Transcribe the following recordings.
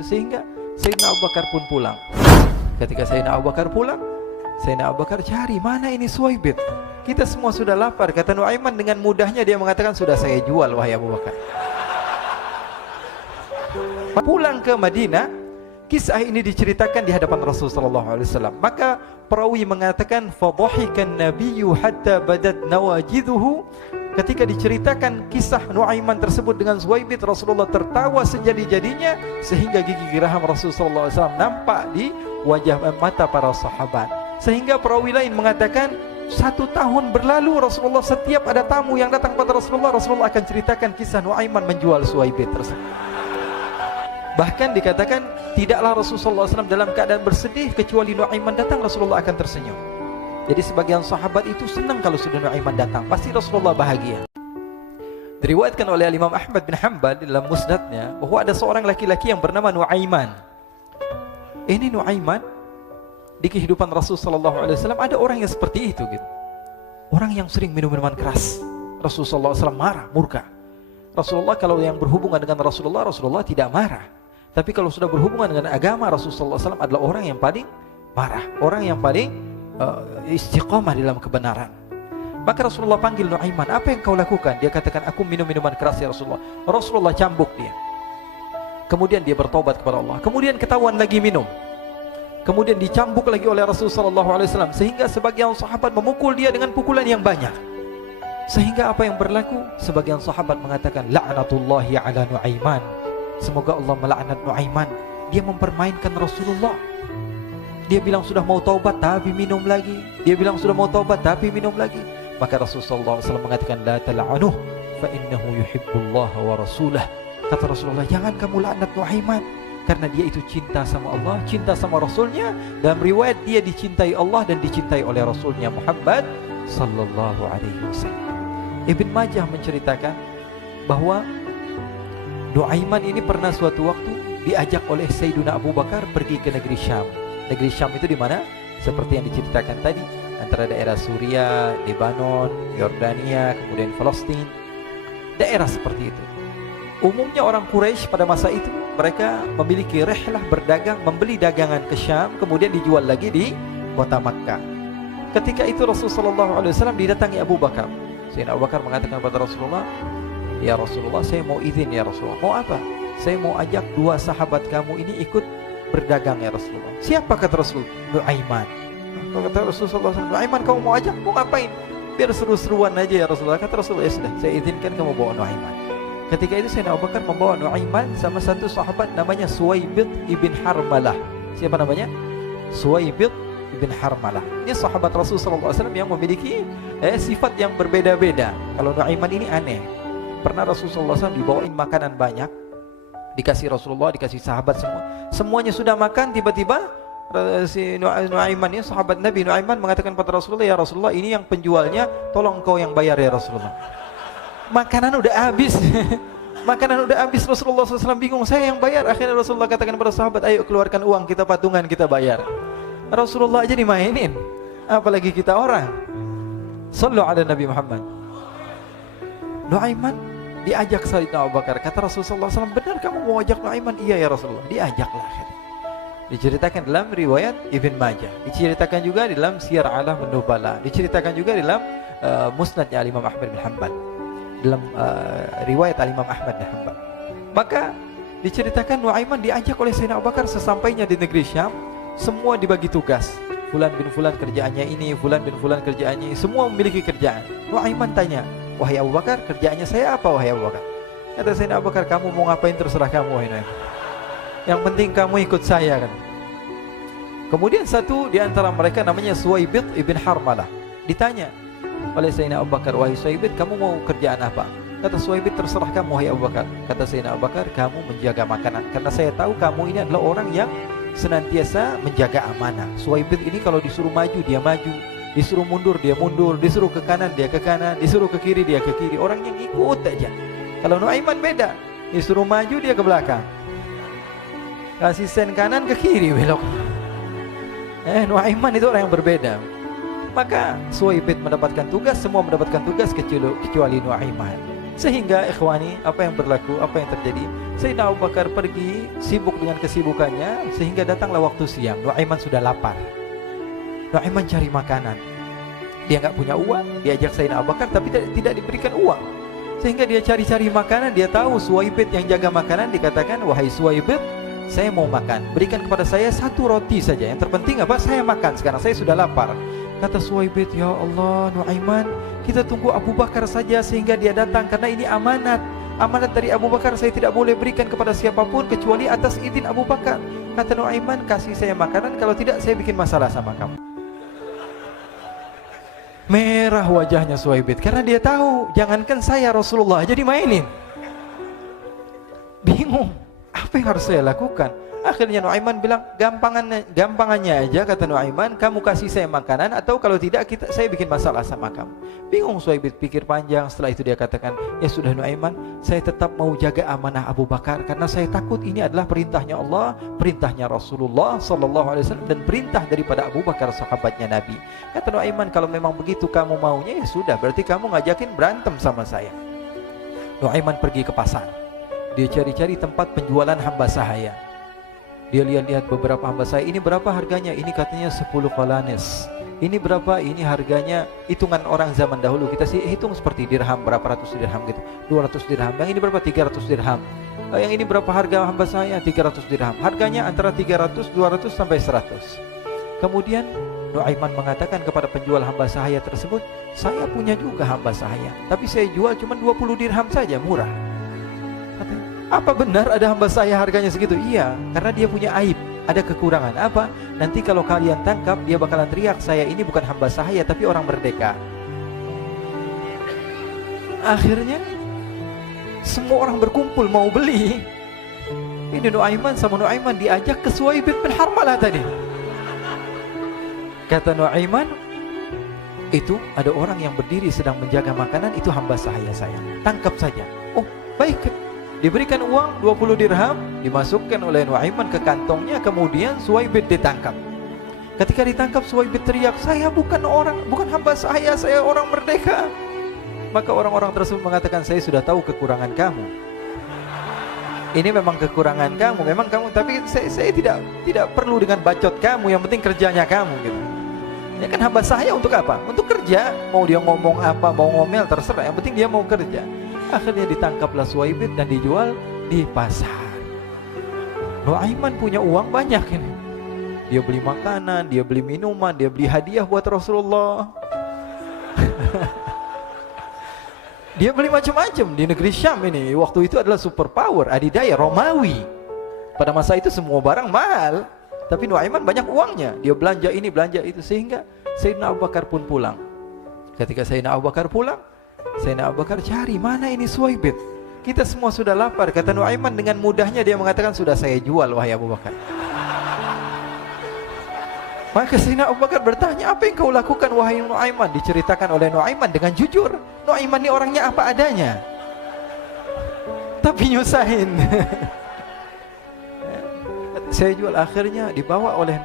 Sehingga Sayyidina Abu Bakar pun pulang. Ketika Sayyidina Abu Bakar pulang, Sayyidina Abu Bakar cari, mana ini Suwaibit? Kita semua sudah lapar. Kata Nuaiman dengan mudahnya dia mengatakan, sudah saya jual wahai Abu Bakar. Pulang ke Madinah, kisah ini diceritakan di hadapan Rasulullah SAW. Maka perawi mengatakan, fadhahikan nabiyyu hatta badat nawajiduhu. Ketika diceritakan kisah Nuaiman tersebut dengan Suwaibit, Rasulullah tertawa sejadi-jadinya sehingga gigi geraham Rasulullah SAW nampak di wajah mata para sahabat. Sehingga perawi lain mengatakan 1 tahun berlalu Rasulullah, setiap ada tamu yang datang pada Rasulullah, Rasulullah akan ceritakan kisah Nuaiman menjual Suwaibit tersebut. Bahkan dikatakan tidaklah Rasulullah SAW dalam keadaan bersedih kecuali Nuaiman datang, Rasulullah akan tersenyum. Jadi sebagian sahabat itu senang kalau sudah Nuaiman datang, pasti Rasulullah bahagia. Diriwayatkan oleh Imam Ahmad bin Hanbal dalam musnadnya bahwa ada seorang laki-laki yang bernama Nuaiman. Ini Nuaiman di kehidupan Rasulullah SAW ada orang yang seperti itu gitu. Orang yang sering minum minuman keras. Rasulullah SAW marah, murka. Rasulullah kalau yang berhubungan dengan Rasulullah tidak marah. Tapi kalau sudah berhubungan dengan agama, Rasulullah SAW adalah orang yang paling marah, orang yang paling istiqamah dalam kebenaran. Maka Rasulullah panggil Nuaiman, apa yang kau lakukan? Dia katakan, aku minum minuman keras ya Rasulullah. Rasulullah cambuk dia. Kemudian dia bertobat kepada Allah. Kemudian ketahuan lagi minum. Kemudian dicambuk lagi oleh Rasulullah SAW. Sehingga sebagian sahabat memukul dia dengan pukulan yang banyak. Sehingga apa yang berlaku? Sebagian sahabat mengatakan, la'natullahi ala Nuaiman. Semoga Allah melaknat Nuaiman. Dia mempermainkan Rasulullah. Dia bilang sudah mau taubat tapi minum lagi. Dia bilang sudah mau taubat tapi minum lagi. Maka Rasulullah SAW mengatakan, la tal'anuh fa innahu yuhibbullaha wa rasulah. Kata Rasulullah, jangan kamu laknat Nuaiman, karena dia itu cinta sama Allah, cinta sama Rasulnya. Dalam riwayat dia dicintai Allah dan dicintai oleh Rasulnya Muhammad sallallahu alaihi wasallam. Ibn Majah menceritakan bahwa Nuaiman ini pernah suatu waktu diajak oleh Sayyidina Abu Bakar pergi ke negeri Syam. Negeri Syam itu di mana? Seperti yang diceritakan tadi, antara daerah Suriah, Lebanon, Yordania, kemudian Palestina. Daerah seperti itu. Umumnya orang Quraisy pada masa itu mereka memiliki rihlah berdagang, membeli dagangan ke Syam, kemudian dijual lagi di kota Makkah. Ketika itu Rasulullah SAW didatangi Abu Bakar. Sayyidina Abu Bakar mengatakan kepada Rasulullah, ya Rasulullah, saya mau izin ya Rasulullah. Mau apa? Saya mau ajak 2 sahabat kamu ini ikut berdagang ya Rasulullah. Siapa kata Rasul? Nuaiman. Kata Rasulullah, Nuaiman kamu mau ajak? Mau ngapain? Biar seru-seruan aja ya Rasulullah. Kata Rasulullah, ya sudah, saya izinkan kamu bawa Nuaiman. Ketika itu Sayyidina Abu Bakar membawa Nuaiman sama satu sahabat namanya Suwaibit ibn Harmalah. Siapa namanya? Suwaibit ibn Harmalah. Ini sahabat Rasulullah SAW yang memiliki sifat yang berbeda-beda. Kalau Nuaiman ini aneh. Pernah Rasulullah SAW dibawain makanan banyak, dikasih Rasulullah, dikasih sahabat semua. Semuanya sudah makan, tiba-tiba si Nuaiman ini, sahabat Nabi Nuaiman mengatakan kepada Rasulullah, ya Rasulullah, ini yang penjualnya, tolong kau yang bayar ya Rasulullah. Makanan udah habis. Makanan udah habis, Rasulullah SAW bingung, saya yang bayar. Akhirnya Rasulullah katakan kepada sahabat, ayo keluarkan uang, kita patungan, kita bayar. Rasulullah aja dimainin, apalagi kita orang. Sallu ala Nabi Muhammad. Nuaiman diajak Sayyidina Abu Bakar. Kata Rasulullah SAW, benar kamu mau ajak Nuaiman? Iya ya Rasulullah. Diajaklah. Diceritakan dalam riwayat Ibn Majah, diceritakan juga di dalam Siyar A'lam An-Nubala, diceritakan juga di dalam musnadnya Imam Ahmad bin Hanbal, dalam riwayat Imam Ahmad bin Hanbal. Maka diceritakan Nuaiman diajak oleh Sayyidina Abu Bakar. Sesampainya di negeri Syam, semua dibagi tugas. Fulan bin Fulan kerjaannya ini, Fulan bin Fulan kerjaannya ini, semua memiliki kerjaan. Nuaiman tanya, wahai Abu Bakar, kerjaannya saya apa wahai Abu Bakar? Kata Sayyidina Abu Bakar, kamu mau ngapain terserah kamu wahai Nuaiman. Yang penting kamu ikut saya kan. Kemudian satu di antara mereka namanya Suwaibit ibn Harmalah. Ditanya oleh Sayyidina Abu Bakar, wahai Suwaibit, kamu mau kerjaan apa? Kata Suwaibit, terserah kamu wahai Abu Bakar. Kata Sayyidina Abu Bakar, kamu menjaga makanan, karena saya tahu kamu ini adalah orang yang senantiasa menjaga amanah. Suwaibit ini kalau disuruh maju dia maju, disuruh mundur dia mundur, disuruh ke kanan dia ke kanan, disuruh ke kiri dia ke kiri. Orang yang ikut aja. Kalau Nuaiman beda, disuruh maju dia ke belakang, kasih sen kanan ke kiri belok. Nuaiman itu orang yang berbeda. Maka Suwaibit mendapatkan tugas, semua mendapatkan tugas kecuali Nuaiman. Sehingga ikhwani, apa yang berlaku, apa yang terjadi? Sayyidina Abu Bakar pergi sibuk dengan kesibukannya sehingga datanglah waktu siang. Nuaiman sudah lapar. Nuaiman cari makanan. Dia nggak punya uang, diajak Sayyidina Abu Bakar tapi tidak diberikan uang. Sehingga dia cari-cari makanan, dia tahu Suwaibit yang jaga makanan, dikatakan, "Wahai Suwaibit, saya mau makan. Berikan kepada saya satu roti saja. Yang terpenting apa? Saya makan sekarang, saya sudah lapar." Kata Suwaibit, "Ya Allah, Nuaiman, kita tunggu Abu Bakar saja sehingga dia datang karena ini amanat. Amanat dari Abu Bakar, saya tidak boleh berikan kepada siapapun kecuali atas izin Abu Bakar." Kata Nuaiman, "Kasih saya makanan, kalau tidak saya bikin masalah sama kamu." Merah wajahnya Suwaibit karena dia tahu jangankan saya, Rasulullah aja dimainin. Bingung, apa yang harus saya lakukan? Akhirnya Nuaiman bilang, gampangannya aja, kata Nuaiman, kamu kasih saya makanan atau kalau tidak saya bikin masalah sama kamu. Bingung Suwaibit, pikir panjang. Setelah itu dia katakan, "Ya sudah Nuaiman, saya tetap mau jaga amanah Abu Bakar karena saya takut ini adalah perintahnya Allah, perintahnya Rasulullah sallallahu alaihi wasallam dan perintah daripada Abu Bakar sahabatnya Nabi." Kata Nuaiman, "Kalau memang begitu kamu maunya, ya sudah, berarti kamu ngajakin berantem sama saya." Nuaiman pergi ke pasar. Dia cari-cari tempat penjualan hamba sahaya. Dia lihat-lihat beberapa hamba sahaya. Ini berapa harganya? Ini katanya 10 qalanis. Ini berapa? Ini harganya hitungan orang zaman dahulu. Kita sih hitung seperti dirham, berapa ratus dirham gitu. 200 dirham. Yang ini berapa? 300 dirham. Yang ini berapa harga hamba sahaya? 300 dirham. Harganya antara 300, 200 sampai 100. Kemudian Nuaiman mengatakan kepada penjual hamba sahaya tersebut, "Saya punya juga hamba sahaya, tapi saya jual cuma 20 dirham saja, murah." Katanya, "Apa benar ada hamba saya harganya segitu?" "Iya, karena dia punya aib, ada kekurangan." "Apa?" "Nanti kalau kalian tangkap, dia bakalan teriak, saya ini bukan hamba sahaya tapi orang merdeka." Akhirnya semua orang berkumpul mau beli. Ini Nuaiman sama Nuaiman diajak ke Suwaibit bin Harmalah tadi. Kata Nuaiman, "Itu ada orang yang berdiri sedang menjaga makanan, itu hamba sahaya saya, tangkap saja." "Oh baik." Diberikan uang 20 dirham, dimasukkan oleh Nuaiman ke kantongnya, kemudian Suwaibit ditangkap. Ketika ditangkap, Suwaibit teriak, "Saya bukan hamba saya orang merdeka." Maka orang-orang tersebut mengatakan, "Saya sudah tahu kekurangan kamu. Ini memang kekurangan kamu, memang kamu, tapi saya tidak perlu dengan bacot kamu, yang penting kerjanya kamu gitu. Ya kan hamba saya untuk apa? Untuk kerja. Mau dia ngomong apa, mau ngomel terserah, yang penting dia mau kerja." Akhirnya ditangkaplah Suwaibit dan dijual di pasar. Nuaiman punya uang banyak ini. Dia beli makanan, dia beli minuman, dia beli hadiah buat Rasulullah. Dia beli macam-macam di negeri Syam ini. Waktu itu adalah superpower, adidaya Romawi. Pada masa itu semua barang mahal, tapi Nuaiman banyak uangnya. Dia belanja ini, belanja itu, sehingga Sayyidina Abu Bakar pun pulang. Ketika Sayyidina Abu Bakar pulang, Sayyidina Abu Bakar cari, "Mana ini Suwaibit? Kita semua sudah lapar." Kata Nuaiman dengan mudahnya dia mengatakan, "Sudah saya jual wahai Abu Bakar." Maka Sayyidina Abu Bakar bertanya, "Apa yang kau lakukan wahai Nuaiman?" Diceritakan oleh Nuaiman dengan jujur. Nuaiman ini orangnya apa adanya, tapi nyusahin. Saya jual. Akhirnya dibawa oleh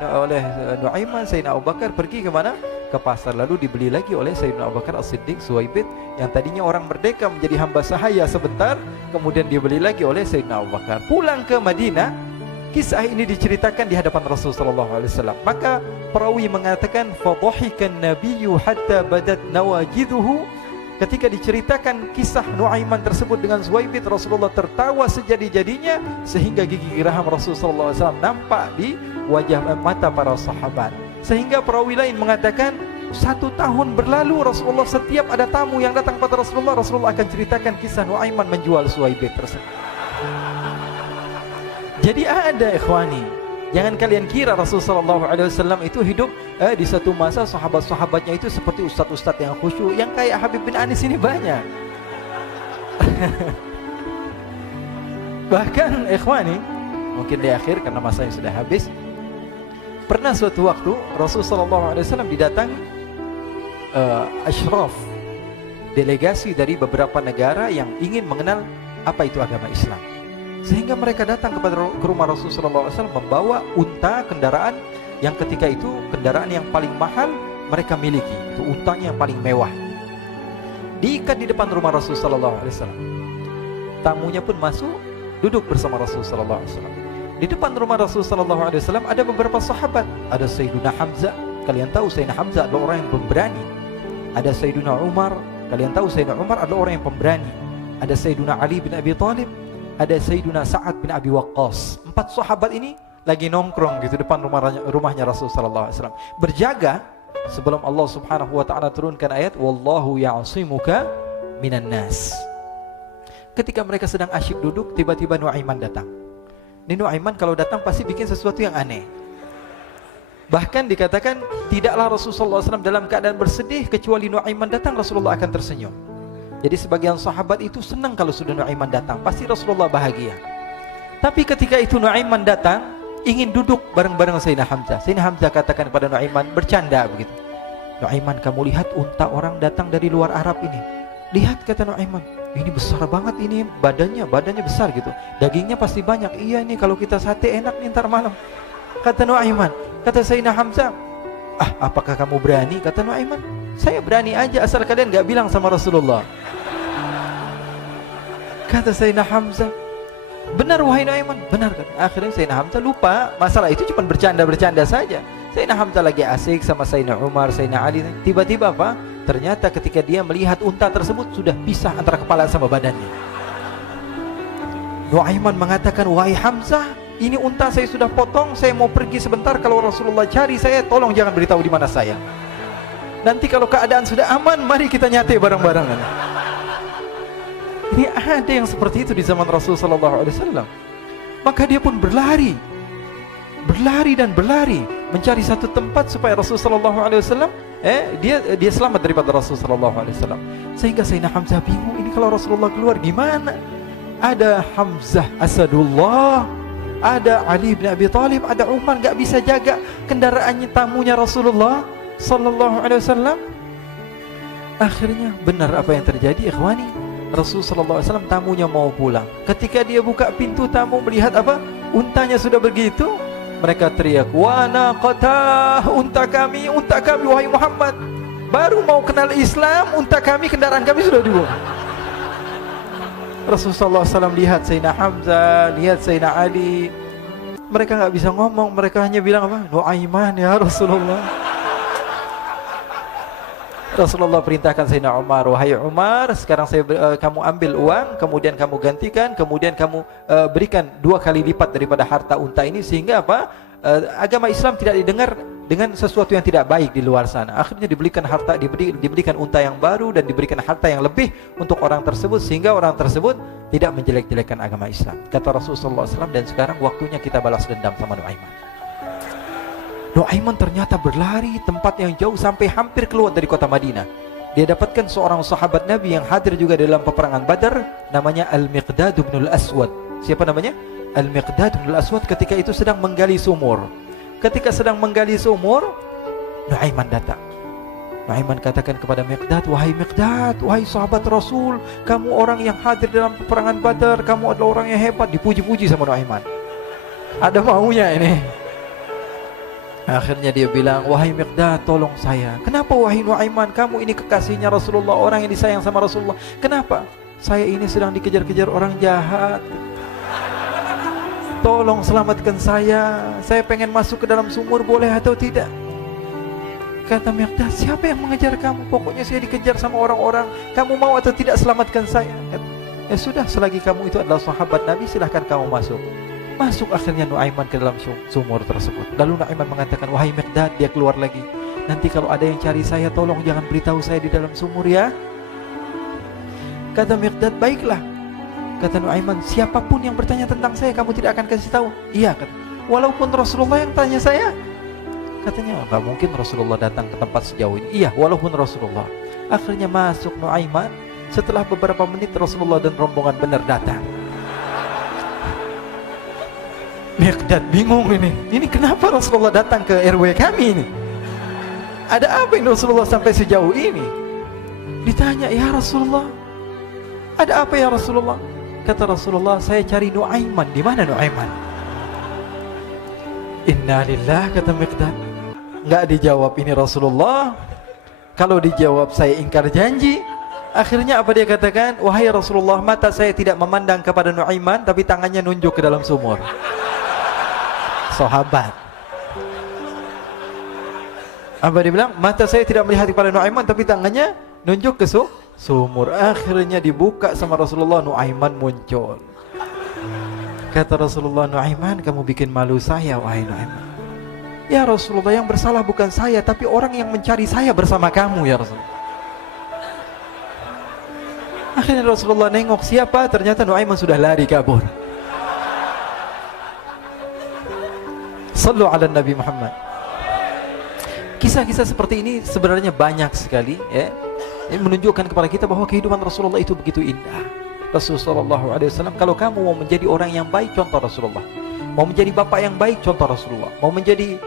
Nuaiman, Sayyidina Abu Bakar pergi ke mana? Ke pasar. Lalu dibeli lagi oleh Sayyidina Abu Bakar As-Siddiq, Suwaibit yang tadinya orang merdeka menjadi hamba sahaya sebentar, kemudian dibeli lagi oleh Sayyidina Abu Bakar. Pulang ke Madinah, kisah ini diceritakan di hadapan Rasul sallallahu alaihi wasallam. Maka perawi mengatakan, "Fadhahikan nabiyyu hatta badat nawajiduhu." Ketika diceritakan kisah Nuaiman tersebut dengan Suwaibit, Rasulullah tertawa sejadi-jadinya sehingga gigi geraham Rasul sallallahu alaihi wasallam nampak di wajah mata para sahabat. Sehingga perawi lain mengatakan 1 tahun berlalu Rasulullah, setiap ada tamu yang datang kepada Rasulullah akan ceritakan kisah Nuaiman menjual Suwaibit tersebut. Jadi ada ikhwani, jangan kalian kira Rasulullah SAW itu hidup di satu masa sahabat-sahabatnya itu seperti ustadz-ustadz yang khusyuk, yang kayak Habib bin Anis ini banyak. Bahkan ikhwani, mungkin di akhir karena masanya sudah habis, pernah suatu waktu Rasulullah SAW didatangi asyraf, delegasi dari beberapa negara yang ingin mengenal apa itu agama Islam. Sehingga mereka datang ke rumah Rasulullah SAW membawa unta, kendaraan yang ketika itu kendaraan yang paling mahal mereka miliki. Itu untanya yang paling mewah. Diikat di depan rumah Rasulullah SAW. Tamunya pun masuk, duduk bersama Rasul sallallahu alaihi wasallam. Di depan rumah Rasul sallallahu alaihi wasallam ada beberapa sahabat. Ada Sayyiduna Hamzah. Kalian tahu Sayyidina Hamzah adalah orang yang pemberani. Ada Sayyiduna Umar. Kalian tahu Sayyidina Umar adalah orang yang pemberani. Ada Sayyiduna Ali bin Abi Thalib. Ada Sayyiduna Sa'ad bin Abi Waqqas. 4 sahabat ini lagi nongkrong gitu depan rumahnya Rasul sallallahu alaihi wasallam. Berjaga sebelum Allah Subhanahu wa taala turunkan ayat wallahu ya'simuka minan nas. Ketika mereka sedang asyik duduk, tiba-tiba Nuaiman datang. Ini Nuaiman kalau datang pasti bikin sesuatu yang aneh. Bahkan dikatakan tidaklah Rasulullah SAW dalam keadaan bersedih, kecuali Nuaiman datang Rasulullah akan tersenyum. Jadi sebagian sahabat itu senang kalau sudah Nuaiman datang, pasti Rasulullah bahagia. Tapi ketika itu Nuaiman datang, ingin duduk bareng-bareng Sayyidina Hamzah. Sayyidina Hamzah katakan kepada Nuaiman, bercanda begitu. Nuaiman, kamu lihat unta orang datang dari luar Arab ini. Lihat, kata Nuaiman, ini besar banget, ini badannya besar gitu. Dagingnya pasti banyak. Iya, ini kalau kita sate enak nih ntar malam. Kata Nuaiman. Kata Sayyidina Hamzah, apakah kamu berani? Kata Nuaiman, saya berani aja asal kalian gak bilang sama Rasulullah. Kata Sayyidina Hamzah, benar wahai Nuaiman, benar kan? Akhirnya Sayyidina Hamzah lupa masalah itu, cuma bercanda-bercanda saja. Sayyidina Hamzah lagi asik sama Sayyidina Umar, Sayyidina Ali. Tiba-tiba apa? Ternyata ketika dia melihat unta tersebut sudah pisah antara kepala sama badannya. Nuaiman mengatakan, wahai Hamzah, ini unta saya sudah potong, saya mau pergi sebentar. Kalau Rasulullah cari saya, tolong jangan beritahu di mana saya. Nanti kalau keadaan sudah aman, mari kita nyate bareng-bareng. Ini ada yang seperti itu di zaman Rasulullah sallallahu alaihi wasallam. Maka dia pun berlari dan berlari mencari satu tempat supaya Rasulullah sallallahu alaihi wasallam dia selamat daripada Rasulullah sallallahu alaihi wasallam. Sehingga Sayyidina Hamzah bingung, ini kalau Rasulullah keluar gimana? Ada Hamzah Asadullah, ada Ali bin Abi Thalib, ada Umar, gak bisa jaga kendaraannya tamunya Rasulullah sallallahu alaihi wasallam. Akhirnya benar apa yang terjadi, ikhwani. Rasulullah sallallahu alaihi wasallam tamunya mau pulang. Ketika dia buka pintu, tamu melihat apa? Untanya sudah begitu. Mereka teriak, wa naqatah, unta kami wahai Muhammad. Baru mau kenal Islam, unta kami, kendaraan kami sudah dibuang. Rasulullah SAW lihat Sayyidina Hamzah, lihat Sayyidina Ali. Mereka gak bisa ngomong, mereka hanya bilang apa? Nuaiman ya Rasulullah. Rasulullah perintahkan Sayyidina Umar, wahai Umar, sekarang kamu ambil uang, kemudian kamu gantikan, kemudian kamu berikan 2 kali lipat daripada harta unta ini, sehingga apa? Agama Islam tidak didengar dengan sesuatu yang tidak baik di luar sana. Akhirnya diberikan harta, diberikan unta yang baru dan diberikan harta yang lebih untuk orang tersebut, sehingga orang tersebut tidak menjelek-jelekan agama Islam. Kata Rasulullah SAW, dan sekarang waktunya kita balas dendam sama Nuaiman. Nuaiman ternyata berlari tempat yang jauh sampai hampir keluar dari kota Madinah. Dia dapatkan seorang sahabat Nabi yang hadir juga dalam peperangan Badar, namanya Al-Miqdad bin Al-Aswad. Siapa namanya? Al-Miqdad bin Al-Aswad ketika itu sedang menggali sumur. Ketika sedang menggali sumur, Nuaiman datang. Nuaiman katakan kepada Miqdad, wahai Miqdad, wahai sahabat Rasul, kamu orang yang hadir dalam peperangan Badar, kamu adalah orang yang hebat. Dipuji-puji sama Nuaiman. Ada maunya ini. Akhirnya dia bilang, wahai Miqdad, tolong saya. Kenapa wahai Nuaiman, kamu ini kekasihnya Rasulullah, orang yang disayang sama Rasulullah. Kenapa? Saya ini sedang dikejar-kejar orang jahat. Tolong selamatkan saya. Saya pengen masuk ke dalam sumur, boleh atau tidak? Kata Miqdad, siapa yang mengejar kamu? Pokoknya saya dikejar sama orang-orang. Kamu mau atau tidak selamatkan saya? Ya sudah, selagi kamu itu adalah sahabat Nabi, silahkan kamu masuk. Masuk akhirnya Nuaiman ke dalam sumur tersebut. Lalu Nuaiman mengatakan, wahai Miqdad, dia keluar lagi. Nanti kalau ada yang cari saya, tolong jangan beritahu saya di dalam sumur ya. Kata Miqdad, baiklah. Kata Nuaiman, siapapun yang bertanya tentang saya, kamu tidak akan kasih tahu. Iya, kata. Walaupun Rasulullah yang tanya saya. Katanya, enggak mungkin Rasulullah datang ke tempat sejauh ini. Iya, walaupun Rasulullah. Akhirnya masuk Nuaiman. Setelah beberapa menit, Rasulullah dan rombongan benar datang. Miqdad bingung ini. Ini kenapa Rasulullah datang ke RW kami ini? Ada apa ini Rasulullah sampai sejauh ini? Ditanya, ya Rasulullah, ada apa ya Rasulullah? Kata Rasulullah, saya cari Nuaiman. Di mana Nuaiman? Innalillah, kata Miqdad. Enggak dijawab ini Rasulullah. Kalau dijawab saya ingkar janji. Akhirnya apa dia katakan? Wahai Rasulullah, mata saya tidak memandang kepada Nuaiman, tapi tangannya nunjuk ke dalam sumur. Sahabat. Apa dia bilang? Mata saya tidak melihat kepada Nuaiman, tapi tangannya nunjuk ke sumur. Akhirnya dibuka sama Rasulullah, Nuaiman muncul. Kata Rasulullah, Nuaiman, kamu bikin malu saya, wahai Nuaiman. Ya Rasulullah, yang bersalah bukan saya, tapi orang yang mencari saya bersama kamu, ya Rasulullah. Akhirnya Rasulullah nengok, siapa? Ternyata Nuaiman sudah lari kabur. Sallu ala Nabi Muhammad. Kisah-kisah seperti ini sebenarnya banyak sekali, ya. Ini menunjukkan kepada kita bahwa kehidupan Rasulullah itu begitu indah. Rasulullah SAW, kalau kamu mau menjadi orang yang baik, contoh Rasulullah. Mau menjadi bapak yang baik, contoh Rasulullah. Mau menjadi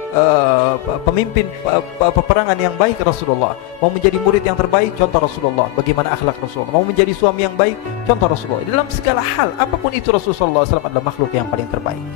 pemimpin peperangan yang baik, Rasulullah. Mau menjadi murid yang terbaik, contoh Rasulullah. Bagaimana akhlak Rasulullah. Mau menjadi suami yang baik, contoh Rasulullah. Dalam segala hal, apapun itu, Rasulullah SAW adalah makhluk yang paling terbaik.